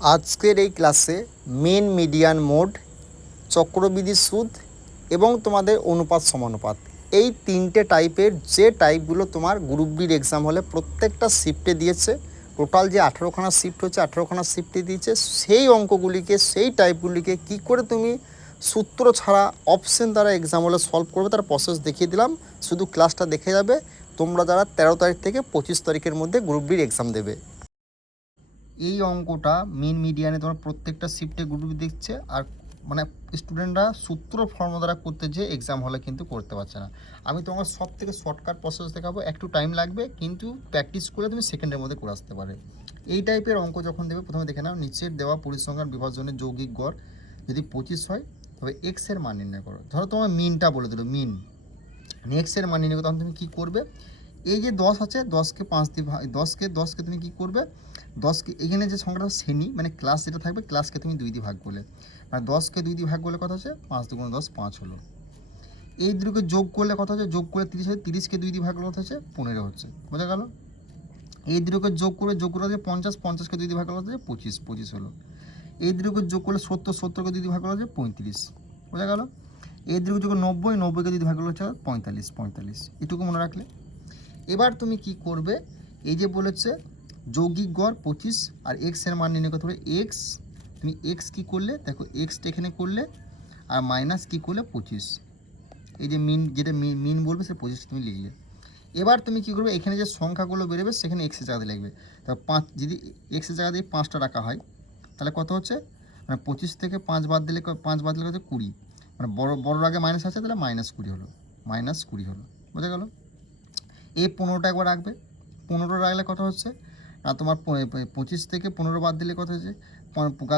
আজকের এই ক্লাসে মেন মিডিয়ান মোড, চক্রবৃদ্ধি সুদ এবং তোমাদের অনুপাত সমানুপাত, এই তিনটে টাইপের যে টাইপগুলো তোমার গ্রুপ বির এক্সাম হলে প্রত্যেকটা শিফটে দিয়েছে, টোটাল যে 18খানা শিফট হচ্ছে 18খানা শিফটে দিয়েছে, সেই অঙ্কগুলিকে সেই টাইপগুলিকে কি করে তুমি সূত্র ছাড়া অপশন দ্বারা এক্সাম হলে সলভ করবে তার প্রসেস দেখিয়ে দিলাম। শুধু ক্লাসটা দেখে যাবে তোমরা যারা 13 তারিখ থেকে 25 তারিখের মধ্যে গ্রুপ বির এক্সাম দেবে। এই অঙ্কটা মেন মিডিয়ানে তোমার প্রত্যেকটা শিফটে গ্রুপ দিচ্ছে, আর মানে স্টুডেন্টরা সূত্র ফর্মুলা দ্বারা করতে যে এক্সাম হলে কিন্তু করতে পারছে না। আমি তোমাকে সব থেকে শর্টকাট প্রসেস দেখাবো, একটু টাইম লাগবে কিন্তু প্র্যাকটিস করে তুমি সেকেন্ডের মধ্যে করে আসতে পারে। এই টাইপের অঙ্ক যখন দেবে প্রথমে দেখে নাও নিচের দেওয়া পরিসংখ্যান বিভাজনের যৌগিক গড় যদি 25 হয় তবে এক্সের মান নির্ণয় করো। ধরো তোমার মিনটা বলে দিল, মিন এক্সের মান নির্ণয় করো, তখন তুমি কী করবে? এই যে 10 আছে 10কে 5 দিয়ে ভাগ, 10কে তুমি কী করবে? 10কে এখানে যে সংখ্যাটা শ্রেণী মানে ক্লাস যেটা থাকবে ক্লাসকে তুমি 2 দিয়ে ভাগ করলে, মানে 10কে 2 দিয়ে ভাগ করলে কত হচ্ছে? 5 দুগুণ 10, 5 হলো। এই দুটোকে যোগ করলে কত হচ্ছে? যোগ করলে 30 হয়, 30কে 2 দিয়ে ভাগ করলে কত হচ্ছে? 15 হচ্ছে। বোঝা গেল? এই দুটোকে যোগ করে হচ্ছে 50, 50কে 2 দিয়ে ভাগ করলে হচ্ছে 25, 25 হলো। এই দুটোকে যোগ করলে 70, 70কে 2 দিয়ে ভাগ করলে হচ্ছে 35। বোঝা গেল? এই দুটোকে যোগ 90, 90কে 2 দিয়ে ভাগ করলে হচ্ছে 45, 45। এটুকু মনে রাখলে। এবার তুমি কি করবে? এই যে বলেছে যৌগিক গড় 25 আর এক্স এর মান নির্ণয় করতে হবে। এক্স তুমি এক্স কী করলে দেখো, এক্সটা এখানে করলে আর মাইনাস কী করলে 25। এই যে মিন যেটা মিন বলবে সে 25 তুমি লিখলে। এবার তুমি কী করবে? এখানে যে সংখ্যাগুলো বেরোবে সেখানে এক্সের জায়গাতে লিখবে। তারপর 5 যদি এক্সের জায়গা দিয়ে 5টা রাখা হয় তাহলে কত হচ্ছে? মানে 25 থেকে 5 বাদ দিলে 5 বাদ দিলে হচ্ছে 20, মানে বড়োর আগে মাইনাস আছে তাহলে -20 হলো, -20 হলো। বোঝা গেল? এই 15টা একবার রাখবে। 15 রাখলে কত হচ্ছে না, তোমার 25 থেকে 15 বাদ দিলে কত হচ্ছে?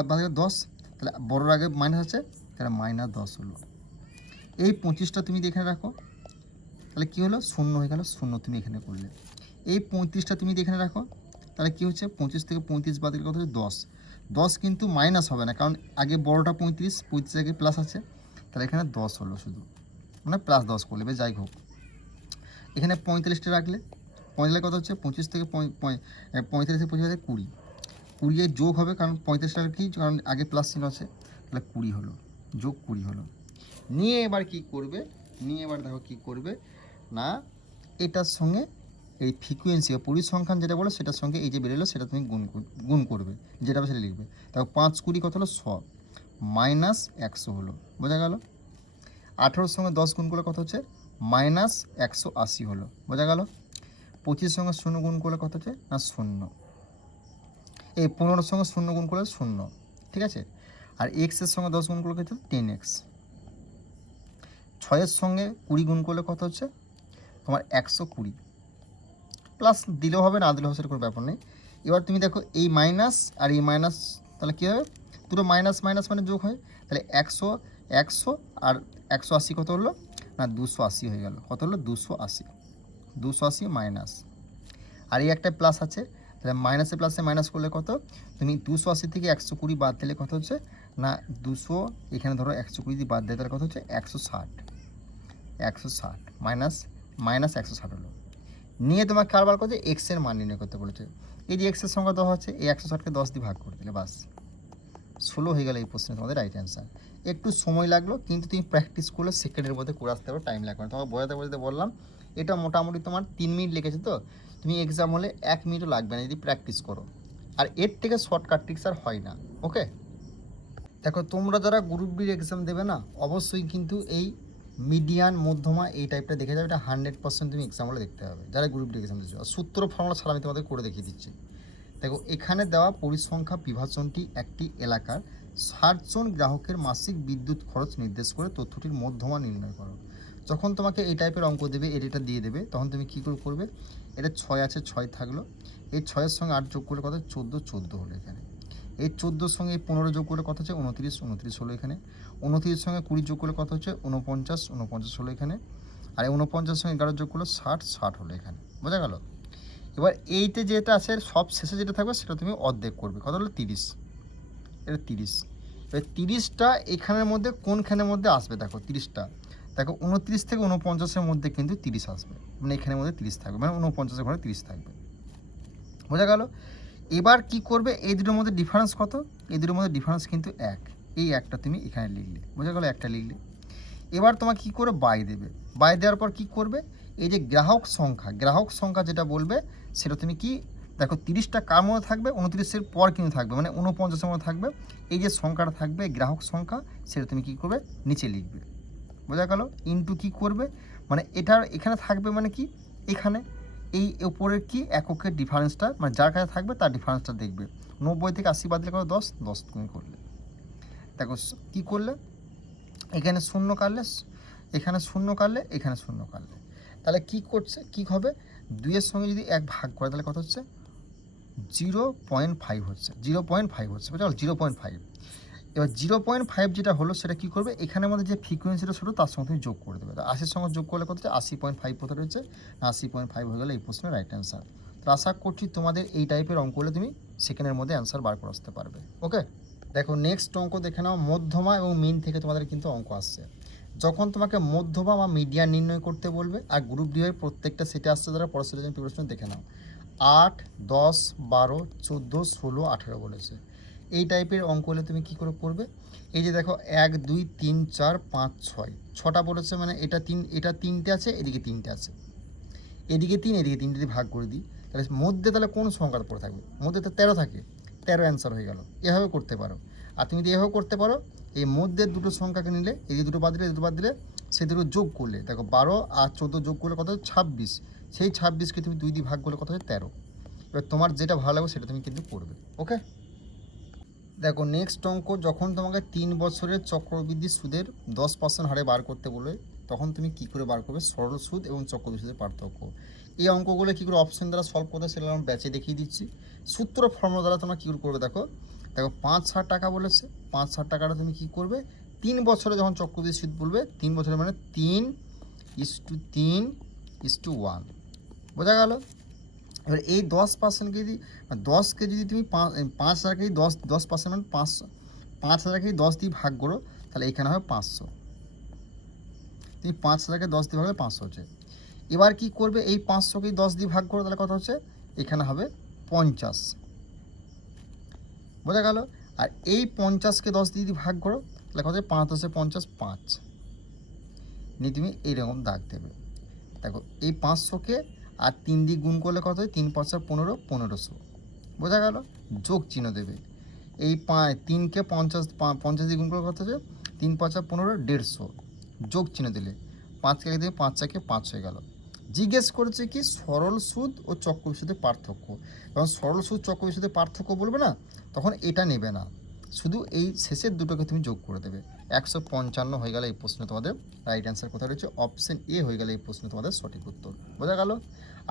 বাদ দিলে 10, তাহলে বড়োর আগে মাইনাস আছে তাহলে -10 হলো। এই 25টা তুমি এখানে রাখো, তাহলে কী হলো? 0 হয়ে গেল, 0 তুমি এখানে করলে। এই 35টা তুমি এখানে রাখো, তাহলে কী হচ্ছে? 25 থেকে 35 বাদ দিলে কত হচ্ছে? 10। 10 কিন্তু মাইনাস হবে না, কারণ আগে বড়োটা 35, 35 আগে প্লাস আছে, তাহলে এখানে 10 হলো শুধু, মানে +10 করলে বেশ। যাই হোক, এখানে 45টা রাখলে, 45 কত হচ্ছে? 25 থেকে 35 থেকে 25 আছে 20, 20 এর যোগ হবে, কারণ 35টার কি, কারণ আগে প্লাস চিহ্ন আছে, তাহলে 20 হলো, যোগ 20 হলো। নিয়ে এবার কি করবে? নিয়ে এবার দেখো কি করবে না, এটার সঙ্গে এই ফ্রিকুয়েন্সি বা পরিসংখ্যান যেটা বলে সেটার সঙ্গে এই যে বেরোলো সেটা তুমি গুণ করবে, যেটা সেটা লিখবে। তারপর 5 20 কত হলো? 100, -100 হলো। বোঝা গেল? 18-র সঙ্গে 10 গুণ করলে কত হচ্ছে? -180 হলো। বোঝা গেল? 25-এর সঙ্গে 0 গুণ করলে কত হচ্ছে? না 0। এই 15-এর সঙ্গে 0 গুণ করলে 0, ঠিক আছে? আর এক্সের সঙ্গে 10 গুণ করলে কত হচ্ছে? 10x। 6-এর সঙ্গে 20 গুণ করলে কত হচ্ছে? তোমার 120। প্লাস দিলেও হবে, না দিলেও হবে, সেটা কোনো ব্যাপার নেই। এবার তুমি দেখো এই মাইনাস আর এই মাইনাস, তাহলে কী হবে? দুটো মাইনাস মাইনাস মানে যোগ হয়, তাহলে 100 100 আর 180 কত হলো? না 280 হয়ে গেল। কত হলো? 280, 280 মাইনাস। আর এই একটা প্লাস আছে, তাহলে মাইনাসে প্লাসে মাইনাস করলে কত? তুমি 280 থেকে 120 বাদ দিলে কত হচ্ছে? না 200, এখানে ধরো 120 দিয়ে বাদ দিলে তাহলে কত হচ্ছে? 160, 160 মাইনাস -160 হলো। নিয়ে তোমাকে কারবার করছে এক্সের মান নির্ণয় করতে বলেছে। এই যে এক্সের সংখ্যা 10 আছে, এই 160কে 10 দিয়ে ভাগ করে দিলে বাস 16 হয়ে গেল এই প্রশ্নের তোমাদের রাইট অ্যান্সার। একটু সময় লাগলো কিন্তু তুমি প্র্যাকটিস করলে সেকেন্ডের মধ্যে করে আসতে পারো, টাইম লাগবে না। তোমাকে বোঝাতে বললাম, এটা মোটামুটি তোমার 3 মিনিট লেগেছে, তো তুমি এক্সাম হলে 1 মিনিটও লাগবে না যদি প্র্যাকটিস করো। আর এর থেকে শর্টকাট ট্রিক্স আর হয় না। ওকে, দেখো তোমরা যারা গ্রুপ বির এক্সাম দেবে না, অবশ্যই কিন্তু এই মিডিয়ান মধ্যমা এই টাইপটা দেখে যাবে, এটা 100% তুমি এক্সাম হলে দেখতে হবে যারা গ্রুপ ডি এক্সাম দিচ্ছ। আর সূত্র ফর্মুলা ছাড়া আমি তোমাদের করে দেখিয়ে দিচ্ছি। দেখো এখানে দেওয়া পরিসংখ্যা বিভাজনটি একটি এলাকার 60 জন গ্রাহকের মাসিক বিদ্যুৎ খরচ নির্দেশ করে তথ্যটির মধ্যমা নির্ণয় করো। যখন তোমাকে এই টাইপের অঙ্ক দেবে, এটা দিয়ে দেবে, তখন তুমি কী করে করবে? এটা 6 আছে, 6 থাকলো, এই 6-এর সঙ্গে 8 যোগ করলে কত? 14, 14 হলো এখানে। এই 14-র সঙ্গে এই 15 যোগ করলে কত হচ্ছে? 29, 29 হলো এখানে। 29-এর সঙ্গে 20 যোগ করলে কত হচ্ছে? 49, 49 হলো এখানে। আর এই 49-এর সঙ্গে 11 যোগ করলে 60, 60 হলো এখানে। বোঝা গেল? এবার এইতে যেটা আছে সব শেষে যেটা থাকবে সেটা তুমি অর্ধেক করবে। কত হলো? 30। এটা 30। এবার 30টা এখানের মধ্যে কোনখানের মধ্যে আসবে? দেখো 30টা, দেখো 29 থেকে 49-এর মধ্যে কিন্তু 30 আসবে, মানে এখানের মধ্যে 30 থাকবে, মানে 49-এর ঘরে 30 থাকবে। বোঝা গেল? এবার কি করবে, এই দুটোর মধ্যে ডিফারেন্স কত, এই দুটোর মধ্যে ডিফারেন্স কিন্তু এক, এই একটা তুমি এখানে লিখলে, বোঝা গেল, একটা লিখলে। এবার তোমাকে কী করে বাই দেবে, বাই দেওয়ার পর কি করবে, এই যে গ্রাহক সংখ্যা যেটা বলবে সেটা তুমি কি দেখো, 30টা কার মধ্যে থাকবে, 29-এর পর কিন্তু থাকবে, মানে 49-এর মধ্যে থাকবে, এই যে সংখ্যাটা থাকবে গ্রাহক সংখ্যা, সেটা তুমি কি করবে, নিচে লিখবে, বোঝা গেল। ইনটু কি করবে, মানে এটার এখানে থাকবে মানে কি, এখানে এই উপরের কি এককের ডিফারেন্সটা, মানে যার কাছে থাকবে তার ডিফারেন্সটা দেখবে। 90 থেকে 80 বাদ দিলে কত, 10, 10 তুমি করলে, দেখো কী করলে, এখানে শূন্য কাটলে, এখানে শূন্য কাটলে, এখানে শূন্য কাটলে, তাহলে কি করছে, কি হবে, 2-এর সঙ্গে যদি 1 ভাগ করে তাহলে কত হচ্ছে, 0.5 হচ্ছে, 0.5 হচ্ছে, বুঝতে পারছো, 0.5। এবার 0.5 যেটা হলো সেটা কী করবে, এখানের মধ্যে যে ফ্রিকোয়েন্সিটা ছিল তার সঙ্গে তুমি যোগ করে দেবে। 80-এর সঙ্গে যোগ করলে কত হচ্ছে, 80.5 কোথায় রয়েছে, 80.5 হয়ে গেলে এই প্রশ্নের রাইট অ্যান্সার। তো আশা করছি তোমাদের এই টাইপের অঙ্ক হলে তুমি সেকেন্ডের মধ্যে অ্যান্সার বার করে আসতে পারবে। ওকে, দেখো নেক্সট অঙ্ক দেখে নাও, মধ্যমা এবং মিন থেকে তোমাদের কিন্তু অঙ্ক আসছে। যখন তোমাকে মধ্যমা বা মিডিয়ান নির্ণয় করতে বলবে, আর গ্রুপ ডি প্রত্যেকটা সেটে আসছে, যারা পড়াশোনার জন্য প্রিপারেশন দেখে নাও, 8, 10, 12, 14, 16, 18 বলেছে। এই টাইপের অঙ্ক হলে তুমি কী করে করবে, এই যে দেখো 1, 2, 3, 4, 5, 6, 6টা বলেছে, মানে এটা 3, এটা 3টে আছে, এদিকে 3টে আছে, এদিকে 3, এদিকে 3 যদি ভাগ করে দিই, তাহলে মধ্যে তাহলে কোন সংখ্যাটা পড়ে থাকবে, মধ্যে তো 13 থাকে, 13 অ্যান্সার হয়ে গেল। এভাবে করতে পারো। আর তুমি যদি এভাবে করতে পারো, এই মধ্যে দুটো সংখ্যাকে নিলে, এই যে দুটো বাদ দিলে, দুটো বাদ দিলে, সেই দুটো যোগ করলে দেখো 12 আর 14 যোগ করলে কত হয়, 26, সেই 26কে তুমি 2 দিয়ে ভাগ করলে কত হয়, 13। এবার তোমার যেটা ভালো লাগবে সেটা তুমি কিন্তু করবে। ওকে, দেখো নেক্সট অঙ্ক, যখন তোমাকে 3 বছরের চক্রবৃদ্ধি সুদের 10% হারে বার করতে বলে, তখন তুমি কি করে বার করবে সরল সুদ এবং চক্রবৃদ্ধি সুদের পার্থক্য। এই অঙ্কগুলো কী করে অপশন দ্বারা সলভ করতে, সেটা আমি ব্যাচে দেখিয়ে দিচ্ছি। সূত্র ফর্মুলা দ্বারা তোমরা কী করে করবে, দেখো দেখো 5,60 টাকা বলেছে, 5,60 টাকাটা তুমি কী করবে, 3 বছরে যখন চক্রবৃদ্ধি সুদ বলবে, 3 বছরে মানে 3:3:1, বোঝা গেল। এবার এই 10% যদি 10কে যদি তুমি 5,000কে 10% মানে 5,000কে 10 দিয়ে ভাগ করো, তাহলে এখানে হবে 500, তুমি 5,000কে 10 দিয়ে ভাগ করলে 500 হচ্ছে। এবার কি করবে, এই 500কে 10 দিয়ে ভাগ করো, তাহলে কত হচ্ছে, এখানে হবে 50, বোঝা গেল। আর এই 50কে 10 দিয়ে যদি ভাগ করো, তাহলে কত হচ্ছে, 5 10 50, 5 নিয়ে তুমি এইরকম দাগ দেবে। দেখো এই 500কে আর 3 দিয়ে গুণ করলে কত হয়, 3 5 15, 1500, বোঝা গেল। যোগ চিহ্ন দেবে, এই 3কে 50 দিয়ে গুণ করলে কত হচ্ছে, 3 5 15, 150, যোগ চিহ্ন দিলে 5কে দিয়ে 5 4 5 হয়ে গেল। জিজ্ঞেস করেছে কি সরল সুদ ও চক্রবৃদ্ধি সুদের পার্থক্য। যখন সরল সুদ চক্রবৃদ্ধি সুদের পার্থক্য বলবে না, তখন এটা নেবে না, শুধু এই শেষের দুটোকে তুমি যোগ করে দেবে। 155 হয়ে গেলে এই প্রশ্নে তোমাদের রাইট অ্যান্সার কোথায় রয়েছে, অপশন এ হয়ে গেলে এই প্রশ্নে তোমাদের সঠিক উত্তর, বোঝা গেল।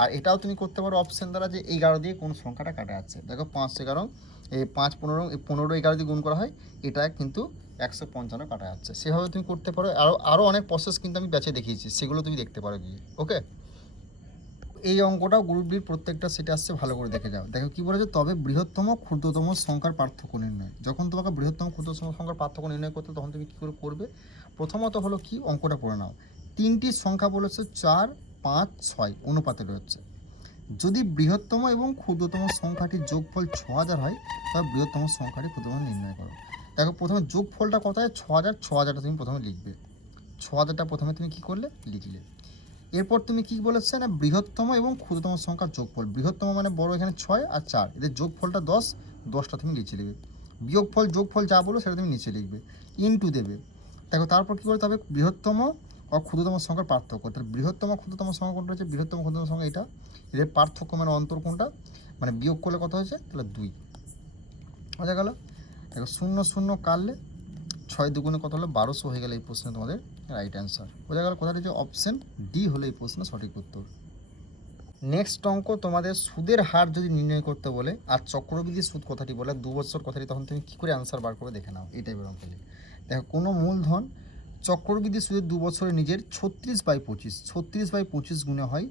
আর এটাও তুমি করতে পারো অপশন দ্বারা, যে 11 দিয়ে কোন সংখ্যাটা কাটা যাচ্ছে। দেখো 5 11, এই 5 15, 15 11 দিয়ে গুণ করা হয়, এটা কিন্তু 155 কাটা যাচ্ছে, সেভাবে তুমি করতে পারো। আরও অনেক প্রসেস কিন্তু আমি ব্যাচে দেখিয়েছি, সেগুলো তুমি দেখতে পারো গিয়ে। ওকে, এই অঙ্কটাও গ্রুপ ডির প্রত্যেকটা সেটা আসছে, ভালো করে দেখে যাও। দেখো কী বলেছে, তবে বৃহত্তম ক্ষুদ্রতম সংখ্যার পার্থক্য নির্ণয়। যখন তোমাকে বৃহত্তম ক্ষুদ্রতম সংখ্যার পার্থক্য নির্ণয় করতে, তখন তুমি কী করে করবে, প্রথমত হলো কি, অঙ্কটা পড়ে নাও। 3টি সংখ্যা বলেছে 4, 5, 6 অনুপাতে রয়েছে। যদি বৃহত্তম এবং ক্ষুদ্রতম সংখ্যাটির যোগফল 6000 হয়, তবে বৃহত্তম সংখ্যাটি ক্ষুদ্রতম নির্ণয় করো। দেখো প্রথমে যোগফলটা কত হয়, 6000, 6000টা তুমি প্রথমে লিখবে, 6000টা প্রথমে তুমি কী করলে, লিখলে। এরপর তুমি কি বলেছে না, বৃহত্তম এবং ক্ষুদ্রতম সংখ্যার যোগফল, বৃহত্তম মানে বড়, এখানে 6 আর 4, এদের যোগফলটা 10, 10টা তুমি নিচে লিখবে। বিয়োগফল যোগফল যা বলো সেটা তুমি নিচে লিখবে, ইনটু দেবে। দেখো তারপর কী করতে হবে, বৃহত্তম ও ক্ষুদ্রতম সংখ্যার পার্থক্য। তাহলে বৃহত্তম ক্ষুদ্রতম সংখ্যা কোনটা হচ্ছে, বৃহত্তম ক্ষুদ্রতম সংখ্যা এটা, এদের পার্থক্য মানে অন্তর কোনটা, মানে বিয়োগ করলে কত হয়েছে, তাহলে 2, বোঝা গেল। দেখো 0 0 কাটলে 6 দুগুণে কত হলো, 1200 হয়ে গেলে এই প্রশ্নে তোমাদের রাইট অ্যান্সার, বোঝা গেল। কোথায় যে অপশন ডি হলো এই প্রশ্নের সঠিক উত্তর। নেক্সট অঙ্ক, তোমাদের সুদের হার যদি নির্ণয় করতে বলে, আর চক্রবৃদ্ধি সুদ কথাটি বলে 2 বছর কথাটি, তখন তুমি কী করে অ্যান্সার বার করে দেখে নাও। এই টাইপের অঙ্ক। দেখো কোনো মূলধন চক্রবৃদ্ধি সুদের 2 বছরে নিজের 36/25, 36/25 গুণে হয়,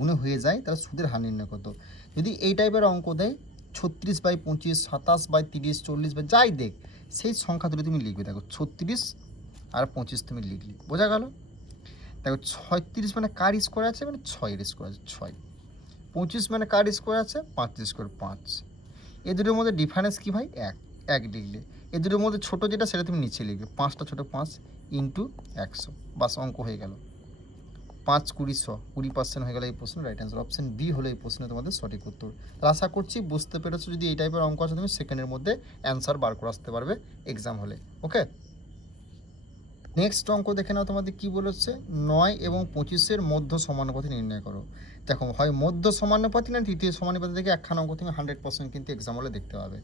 গুণে হয়ে যায়, তাহলে সুদের হার নির্ণয় করতো। যদি এই টাইপের অঙ্ক দেয়, 36/25, 27/30, 40 যাই দেখ, সেই সংখ্যা দুটো তুমি লিখবে। দেখো 36 আর 25 তুমি লিখলি, বোঝা গেল। দেখো 36 মানে কার স্কোয়ার আছে, মানে 6-এর স্কোয়ার আছে, 6, 25 মানে কার স্কোয়ার আছে 5 স্কোয়ার 5। এ দুটোর মধ্যে ডিফারেন্স কী ভাই 1 লিখলে। এ দুটোর মধ্যে ছোটো যেটা সেটা তুমি নিচে লিখবে, 5টা ছোটো 5 ইন্টু 100, বাস অঙ্ক হয়ে গেল। 5 20 100, 20% হয়ে গেল এই প্রশ্ন। রাইট অ্যান্সার অপশন বি হলো এই প্রশ্নে তোমাদের সঠিক উত্তর। তাহলে আশা করছি বুঝতে পেরেছো, যদি এই টাইপের অঙ্ক আছে তুমি সেকেন্ডের মধ্যে অ্যান্সার বার করে আসতে পারবে এক্সাম হলে। ওকে, নেক্সট অঙ্ক দেখে নাও তোমাদের কী বলেছে, 9 এবং 25-এর মধ্য সমানুপাতি নির্ণয় করো। দেখো, হয় মধ্য সমানুপাতি না তৃতীয় সমানুপাতি থেকে একখানা অঙ্ক তুমি 100% কিন্তু এক্সাম হলে দেখতে পাবে।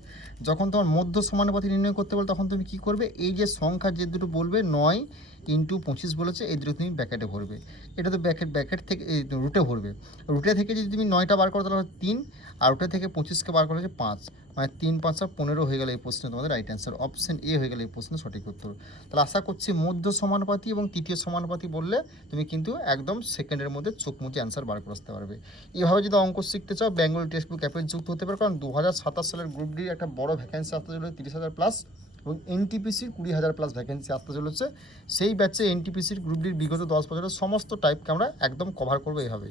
যখন তোমার মধ্য সমানুপাতি নির্ণয় করতে বলে তখন তুমি কী করবে, এই যে সংখ্যা যে দুটো বলবে 9 ইন্টু 25 বলেছে, এই দুটো তুমি ব্যাকেটে ভরবে। এটা তো ব্যাকেট থেকে রুটে ভরবে। রুটে থেকে যদি তুমি 9টা বার করো তাহলে 3, আর রুটে থেকে 25কে বার করা হচ্ছে 5, মানে 3 5 15 হয়ে গেল এই প্রশ্নে তোমাদের রাইট অ্যান্সার অপশন এ হয়ে গেল এই প্রশ্নের সঠিক উত্তর। তাহলে আশা করছি মধ্য সমানুপাতি এবং তৃতীয় সমানুপাতি বললে তুমি কিন্তু একদম সেকেন্ডের মধ্যে চোখ মুছে অ্যান্সার বার করে আসতে পারবে। এইভাবে যদি অঙ্ক শিখতে চাও বেঙ্গলি টেক্সট বুক অ্যাপে যুক্ত হতে পারো, কারণ 2027 সালের গ্রুপ ডির একটা বড় ভ্যাকেন্সি আসতে চলেছে 30,000 প্লাস, এবং এনটিপিসির 20,000 প্লাস ভ্যাকেন্সি আসতে চলেছে। সেই ব্যাচে এনটিপিসির গ্রুপ ডির বিগত 10 বছরের সমস্ত টাইপকে আমরা একদম কভার করবো এইভাবে।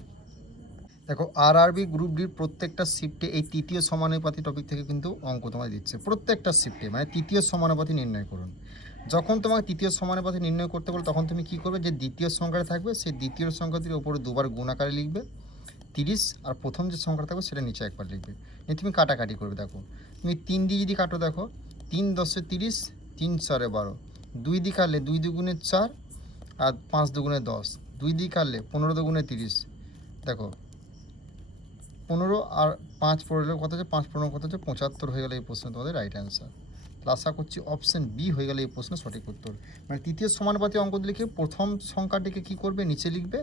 দেখো, আরআরবি গ্রুপ ডির প্রত্যেকটা শিফটে এই তৃতীয় সমানুপাতি টপিক থেকে কিন্তু অঙ্ক তোমায় দিচ্ছে, প্রত্যেকটা শিফটে, মানে তৃতীয় সমানুপাতি নির্ণয় করুন। যখন তোমাকে তৃতীয় সমানুপাতি নির্ণয় করতে বলে তখন তুমি কী করবে, যে দ্বিতীয় সংখ্যাটা থাকবে সেই দ্বিতীয় সংখ্যাটির ওপরে দুবার গুণ আকারে লিখবে 30, আর প্রথম যে সংখ্যাটা থাকবে সেটা নিচে একবার লিখবে, নিয়ে তুমি কাটাকাটি করবে। দেখো, তুমি 3 দিয়ে যদি কাটো, দেখো 3 10 30, 3 4 12, 2 দিয়ে কাটলে 2 দুগুণে 4, আর 5 দুগুণে 10, 2 দিয়ে কাটলে 15 দুগুণে 30। দেখো 15 আর 5 পড়লে কত হচ্ছে, 5 15 কত হচ্ছে 75 হয়ে গেলে এই প্রশ্নে তোমাদের রাইট অ্যান্সার। তাহলে আশা করছি অপশন বি হয়ে গেলে এই প্রশ্নের সঠিক উত্তর। মানে তৃতীয় সমানুপাতি অঙ্ক লিখে প্রথম সংখ্যাটিকে কী করবে, নিচে লিখবে,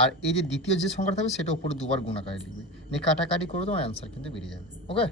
আর এই যে দ্বিতীয় যে সংখ্যাটা থাকবে সেটা উপরে দুবার গুণাকারে লিখবে, নিয়ে কাটাকাটি করে তোমার অ্যান্সার কিন্তু বেরিয়ে যাবে। ওকে।